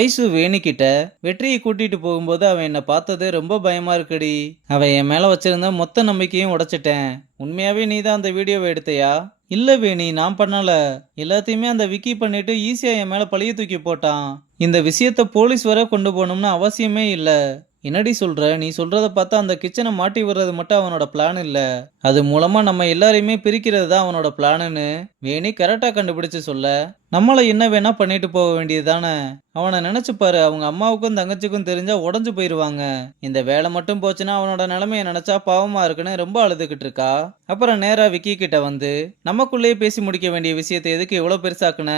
Ice வேணிக்கிட்ட வெற்றியை கூட்டிட்டு போகும்போது அவன் என்ன பார்த்தது ரொம்ப பயமா இருக்குடி. அவன் என் மேல வச்சிருந்த மொத்த நம்பிக்கையும் உடைச்சிட்டேன். உண்மையாவே நீ தான் அந்த வீடியோவை எடுத்தையா? இல்ல வேணி, நான் பண்ணல. எல்லாத்தையுமே அந்த விக்கி பண்ணிட்டு ஈஸியா என் மேல பழிய தூக்கி போட்டான். இந்த விஷயத்த போலீஸ் வரை கொண்டு போகணும்னு அவசியமே இல்ல. என்னடி சொல்ற? நீ சொல்றத பார்த்தா அந்த கிச்சனை மாட்டி விடுறது மட்டும் அவனோட பிளான் இல்ல. அது மூலமா நம்ம எல்லாரையுமே பிரிக்கிறது தான் அவனோட பிளான்னு வேணி கரெக்டா கண்டுபிடிச்சு சொல்ல, நம்மள என்ன வேணா பண்ணிட்டு போக வேண்டியதுதானே. அவனை நினைச்சு பாரு, அவங்க அம்மாவுக்கும் தங்கச்சிக்கும் தெரிஞ்சா உடஞ்சு போயிருவாங்க. இந்த வேலை மட்டும் போச்சுன்னா அவனோட நிலைமைய நினைச்சா பாவமா இருக்குன்னு ரொம்ப அழுதுகிட்டு இருக்கா. அப்புறம் நேரா விக்கி கிட்ட வந்து, நமக்குள்ளேயே பேசி முடிக்க வேண்டிய விஷயத்தை எதுக்கு இவ்வளவு பெருசாக்குன?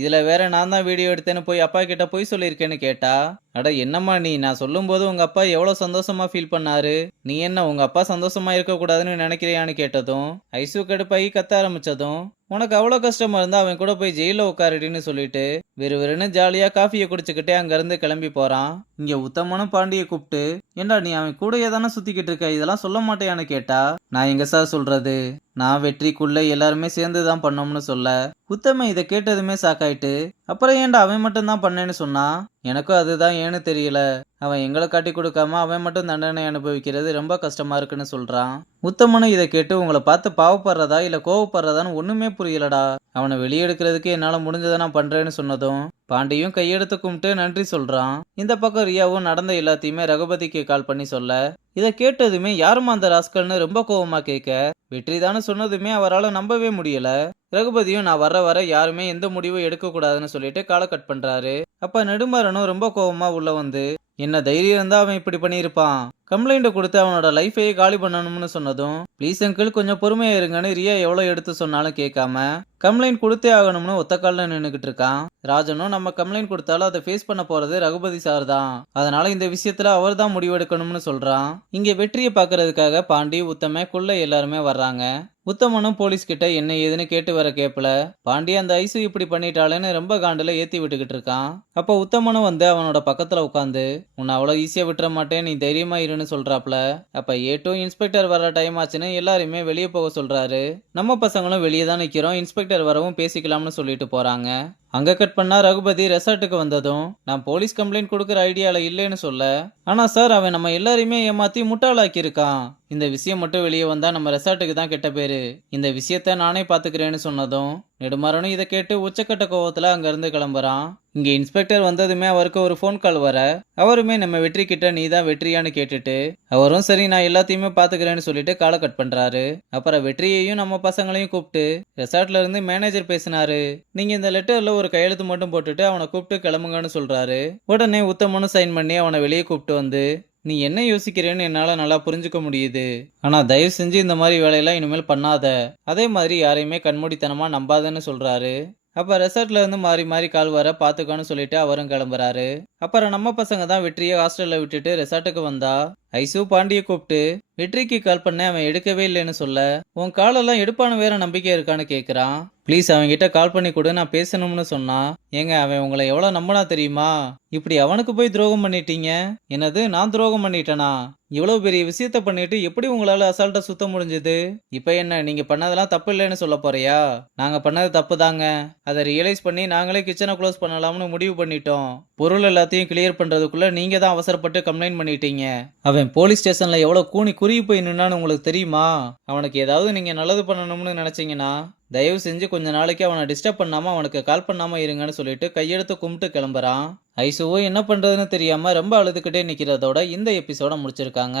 இதுல வேற நான் தான் வீடியோ எடுத்தேன்னு போய் அப்பா கிட்ட போய் சொல்லியிருக்கேன்னு கேட்டா, அட என்னம்மா நீ, நான் சொல்லும் போது உங்க அப்பா எவ்வளவு சந்தோஷமா ஃபீல் பண்ணாரு. நீ என்ன உங்க அப்பா சந்தோஷமா இருக்க கூடாதுன்னு நினைக்கிறியான்னு கேட்டதும் ஐசு கடுப்பாகி கத்த ஆரம்பிச்சதும், உனக்கு அவ்வளோ கஷ்டமா இருந்தா அவன் கூட போய் ஜெயில உட்காருடின்னு சொல்லிட்டு வெறுவெறுன்னு ஜாலியா காஃபியை குடிச்சுக்கிட்டே அங்கிருந்து கிளம்பி போறான். இங்க உத்தமனும் பாண்டியை கூப்பிட்டு, ஏண்டா நீ அவன் கூடயே தானே சுத்திக்கிட்டு இருக்க, இதெல்லாம் சொல்ல மாட்டேயான்னு கேட்டா, நான் எங்க சார் சொல்றது, நான் வெற்றிக்குள்ள எல்லாருமே சேர்ந்து தான் பண்ணோம்னு சொல்ல, உத்தமன் இதை கேட்டதுமே சாக்காயிட்டு, அப்புறம் ஏன்டா அவன் மட்டும் தான் பண்ணேன்னு சொன்னா, எனக்கும் அதுதான் ஏன்னு தெரியல. அவன் எங்களை காட்டி கொடுக்காம அவன் மட்டும் தண்டனை அனுபவிக்கிறது ரொம்ப கஷ்டமா இருக்குன்னு சொல்றான். உத்தமனும் இதை கேட்டு உங்களை பார்த்து பாவப்படுறதா இல்ல கோவப்படுறதான்னு ஒண்ணுமே புரியலடா. அவனை வெளியெடுக்கிறதுக்கு என்னால முடிஞ்சதை நான் பண்றேன்னு சொன்னதும் பாண்டியும் கையெடுத்து கும்பிட்டு நன்றி சொல்றான். இந்த பக்கம் ரியாவும் நடந்த எல்லாத்தையுமே ரகுபதிக்கு கால் பண்ணி சொல்ல, இதை கேட்டதுமே யாருமா அந்த ராஸ்கல்னு ரொம்ப கோவமா கேட்க, வெற்றிதான்னு சொன்னதுமே அவரால் நம்பவே முடியல. ரகுபதியும் நான் வர யாருமே எந்த முடிவும் எடுக்க கூடாதுன்னு சொல்லிட்டு காலை கட் பண்றாரு. அப்ப நெடுமாறனும் ரொம்ப கோவமா உள்ள வந்து, என்ன தைரியம் இருந்தா அவன் இப்படி பண்ணியிருப்பான், கம்ப்ளைண்ட் கொடுத்து அவனோட லைஃபையே காலி பண்ணணும்னு சொன்னதும், ப்ளீஸ் அங்கிள் கொஞ்சம் பொறுமையா இருங்கன்னு ரியா எவ்வளவு எடுத்து சொன்னாலும் கேட்காம கம்ப்ளைண்ட் கொடுத்தே ஆகணும்னு ஒத்த காலில் நின்றுகிட்டு இருக்கான். ராஜனும் நம்ம கம்ப்ளைண்ட் கொடுத்தாலும் அதை ஃபேஸ் பண்ண போறது ரகுபதி சார் தான், அதனால இந்த விஷயத்துல அவர் தான் முடிவெடுக்கணும்னு சொல்றான். இங்க வெற்றியை பாக்குறதுக்காக பாண்டி உத்தம குள்ள எல்லாருமே வர்றாங்க. உத்தமனும் போலீஸ் கிட்ட என்ன ஏதுன்னு கேட்டு வர கேப்ல பாண்டி அந்த ஐசு இப்படி பண்ணிட்டாளேன்னு ரொம்ப காண்டுல ஏத்தி விட்டுக்கிட்டு இருக்கான். அப்ப உத்தமனும் வந்து அவனோட பக்கத்துல உட்காந்து, உன்னை அவ்வளவு ஈஸியா விட்டுற மாட்டேன், நீ தைரியமா இருன்னு சொல்றாப்ல. அப்ப ஏட்டும் இன்ஸ்பெக்டர் வர டைம் ஆச்சுன்னு எல்லாருமே வெளியே போக சொல்றாரு. நம்ம பசங்களும் வெளியே தான் நிக்கிறோம், இன்ஸ்பெக்டர் வரவும் பேசிக்கலாம்னு சொல்லிட்டு போறாங்க. அங்க கட் பண்ணா ரகுபதி ரெசார்ட்டுக்கு வந்ததும், நான் போலீஸ் கம்ப்ளைண்ட் கொடுக்குற ஐடியால இல்லைன்னு சொல்ல, ஆனா சார் அவன் நம்ம எல்லாரையுமே ஏமாத்தி முட்டாளாக்கி இருக்கான், இந்த விஷயம் மட்டும் வெளியே வந்தா நம்ம ரெசார்ட்டுக்கு தான் கெட்ட பேரு, இந்த விஷயத்த நானே பாத்துக்கிறேன்னு சொன்னதும் நெடுமாறனும் இதை கேட்டு உச்சக்கட்ட கோவத்துல அங்க இருந்து கிளம்புறான். இங்க இன்ஸ்பெக்டர் வந்ததுமே அவருக்கு ஒரு போன் கால் வர, அவருமே நம்ம வெற்றி கிட்ட நீ தான் வெற்றியான்னு கேட்டுட்டு அவரும் சரி நான் எல்லாத்தையுமே பாத்துக்கிறேன்னு சொல்லிட்டு காலை கட் பண்றாரு. அப்புறம் வெற்றியையும் நம்ம பசங்களையும் கூப்பிட்டு, ரெசார்ட்ல இருந்து மேனேஜர் பேசினாரு, நீங்க இந்த லெட்டர்ல ஒரு கையெழுத்து மட்டும் போட்டுட்டு அவனை கூப்பிட்டு கிளம்புங்கன்னு சொல்றாரு. உடனே உத்தமனும் சைன் பண்ணி அவனை வெளியே கூப்பிட்டு வந்து, நீ என்ன யோசிக்கிறேன்னு என்னால நல்லா புரிஞ்சுக்க முடியுது, ஆனா தயவு செஞ்சு இந்த மாதிரி வேலையெல்லாம் இனிமேல் பண்ணாத, அதே மாதிரி யாரையுமே கண்மூடித்தனமா நம்பாதன்னு சொல்றாரு. அப்ப ரெசார்ட்ல இருந்து மாறி மாறி கால் வர பாத்துக்கோன்னு சொல்லிட்டு அவரும் கிளம்புறாரு. அப்புறம் நம்ம பசங்க தான் வெற்றியை ஹாஸ்டல்ல விட்டுட்டு ரெசார்ட்டுக்கு வந்தா, ஐசு பாண்டிய கூப்பிட்டு வெற்றிக்கு கால் பண்ண அவன் எடுக்கவே இல்லைன்னு சொல்ல, உன் காலெல்லாம் எடுப்பான வேற நம்பிக்கை இருக்கான்னு கேக்குறான். ப்ளீஸ் அவன் கிட்ட கால் பண்ணி கொடு, நான் பேசணும்னு சொன்னா, ஏங்க அவன் உங்களை எவ்வளவு நம்பினா தெரியுமா, இப்படி அவனுக்கு போய் துரோகம் பண்ணிட்டீங்க. என்னது, நான் துரோகம் பண்ணிட்டேனா? இவ்வளவு பெரிய விஷயத்த பண்ணிட்டு எப்படி உங்களால அசால்ட்டா சுத்த முடிஞ்சது? இப்ப என்ன நீங்க பண்ணதெல்லாம் தப்பு இல்லைன்னு சொல்ல போறியா? நாங்க பண்ணது தப்பு தாங்க, அதை ரியலைஸ் பண்ணி நாங்களே கிச்சனை க்ளோஸ் பண்ணலாம்னு முடிவு பண்ணிட்டோம். பொருள் எல்லாத்தையும் கிளியர் பண்றதுக்குள்ள நீங்க தான் அவசரப்பட்டு கம்ப்ளைண்ட் பண்ணிட்டீங்க. அவன் போலீஸ் ஸ்டேஷன்ல எவ்வளவு கூனி குறுகி போய் நின்னான்னு உங்களுக்கு தெரியுமா? அவனுக்கு ஏதாவது நீங்க நல்லது பண்ணணும்னு நினைச்சீங்கன்னா தயவு செஞ்சு கொஞ்ச நாளைக்கு அவனை டிஸ்டர்ப் பண்ணாம அவனுக்கு கால் பண்ணாம இருங்கன்னு சொல்லிட்டு கையெடுத்து கும்பிட்டு கிளம்புறான். ஐசுவோ என்ன பண்றதுன்னு தெரியாம ரொம்ப அழுதுகிட்டே நிக்கிறதோட இந்த எபிசோட முடிச்சிருக்காங்க.